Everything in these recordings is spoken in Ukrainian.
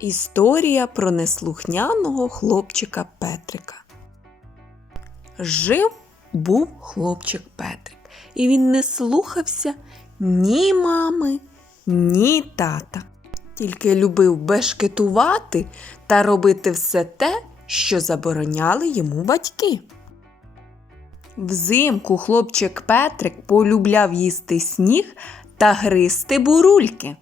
Історія про неслухняного хлопчика Петрика. Жив був хлопчик Петрик, і він не слухався ні мами, ні тата. Тільки любив бешкетувати та робити все те, що забороняли йому батьки. Взимку хлопчик Петрик полюбляв їсти сніг та гризти бурульки.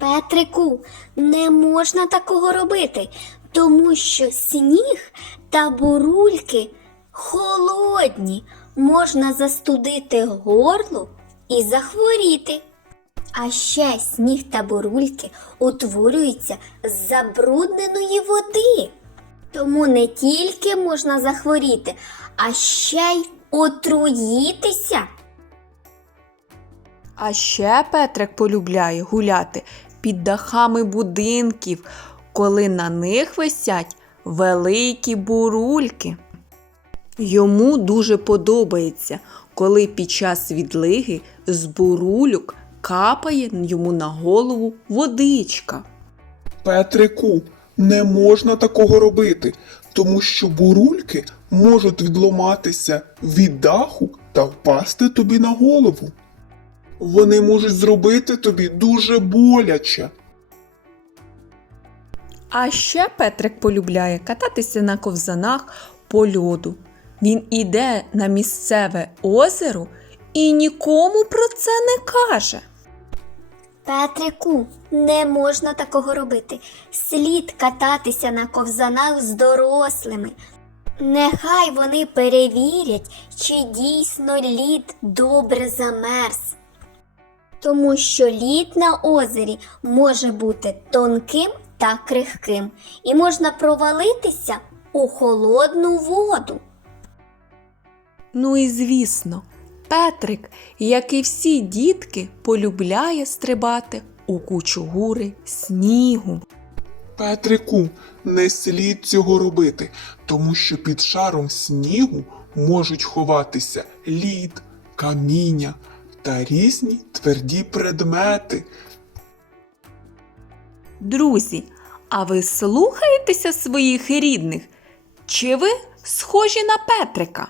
Петрику, не можна такого робити, тому що сніг та бурульки холодні, можна застудити горло і захворіти. А ще сніг та бурульки утворюються з забрудненої води. Тому не тільки можна захворіти, а ще й отруїтися. А ще Петрик полюбляє гуляти під дахами будинків, коли на них висять великі бурульки. Йому дуже подобається, коли під час відлиги з бурульок капає йому на голову водичка. Петрику, не можна такого робити, тому що бурульки можуть відломатися від даху та впасти тобі на голову. Вони можуть зробити тобі дуже боляче. А ще Петрик полюбляє кататися на ковзанах по льоду. Він іде на місцеве озеро і нікому про це не каже. Петрику, не можна такого робити. Слід кататися на ковзанах з дорослими. Нехай вони перевірять, чи дійсно лід добре замерз. Тому що лід на озері може бути тонким та крихким, і можна провалитися у холодну воду. Ну і звісно, Петрик, як і всі дітки, полюбляє стрибати у кучугури снігу. Петрику, не слід цього робити, тому що під шаром снігу можуть ховатися лід, каміння та різні тверді предмети. Друзі, а ви слухаєтеся своїх рідних? Чи ви схожі на Петрика?